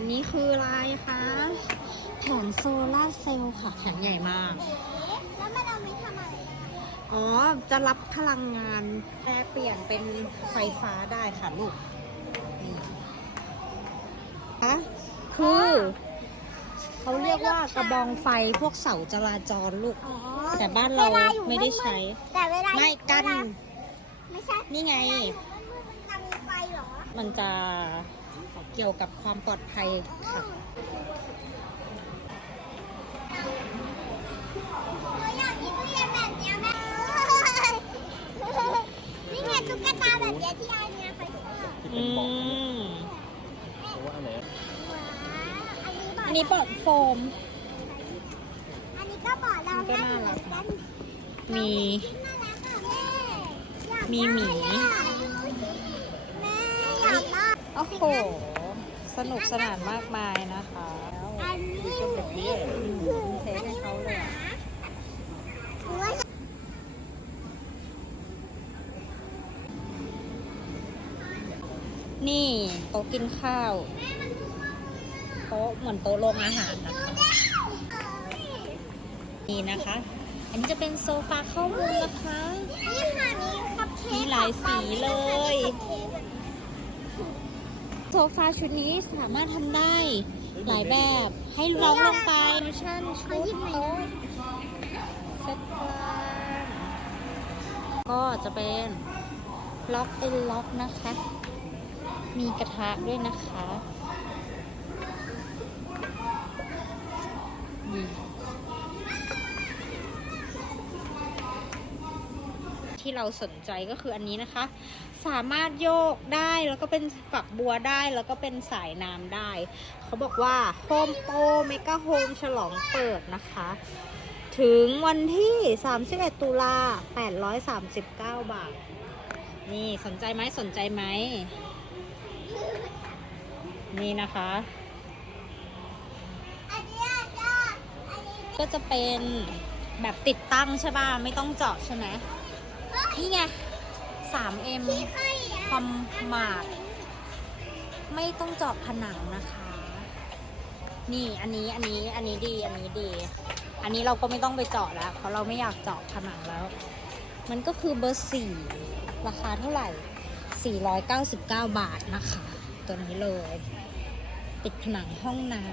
อันนี้คืออะไรคะแผงโซลาร์เซลล์ค่ะแผงใหญ่มาก แล้วมันเอาไว้ทำอะไรได้อ๋อ จะรับพลังงานแปลเปลี่ยนเป็นไฟฟ้าได้ค่ะลูกนี่อะคือ เขาเรียกว่ากระบองไฟพวกเสาจราจรลูก อ๋อแต่บ้านเราวลอยู่ไม่ได้ใช้แต่เวลาไม่กัน เวลาไม่ใช่นี่ไง เวลาอยู่มืดๆมันจะมีไฟเหรอ มันจะ เกี่ยวกับความปลอดภัยค่ะหนูอยากกินทุเรียนแบบเนี้ยแม่นี่ไงตุ๊กตาแบบเนี้ยที่ไอเนี่ยไปถูกต้องอืมว่าอันไหนว้าวอันนี้บอร์ดอันนี้ปลอดโฟม อันนี้ก็บอร์ดเราก็นั่งน่าเหรัมือกนกันมีน่ารักอะแม่อยากมีหมี ได้อะแม่อยากได้ โอ้โห สนุกสนานมากมายนะคะอันนี้แบบนี้เทให้เขาเลยอะหรือว่านี่โต๊ะกินข้าวโต๊ะเหมือนโต๊ะโรงอาหารนะคะ นี่นะคะ อันนี้จะเป็นโซฟาข้อมูลนะคะ นี่ค่ะมีคัพเค้กมีหลายสีเลยคัพเค้กแบบ โซฟาชุดนี้สามารถทำได้หลายแบบให้น้องลงไปมิชชั่นชุดโต๊ะเซตกลางก็จะเป็นล็อกเป็นล็อกนะคะ มีกระทะด้วยนะคะ ที่เราสนใจก็คืออันนี้นะคะ สามารถโยกได้แล้วก็เป็นฝักบัวได้แล้วก็เป็นสายน้ำได้ เขาบอกว่าโฮมโปรเมกะโฮมฉลองเปิดนะคะ ถึงวันที่ 31 ตุลา839 บาท นี่สนใจไหมสนใจไหมนี่นะคะก็จะเป็นแบบติดตั้งใช่ป่ะ ไม่ต้องเจาะใช่ไหม นี่ไง 3M ความมากไม่ต้องเจาะผนังนะคะ นี่อันนี้อันนี้อันนี้ดีอันนี้ดี อันนี้เราก็ไม่ต้องไปเจาะแล้ว เพราะเราไม่อยากเจาะผนังแล้ว มันก็คือเบอร์สี่ราคาเท่าไหร่ 499 บาทนะคะ ตัวนี้เลย ติดผนังห้องน้ำ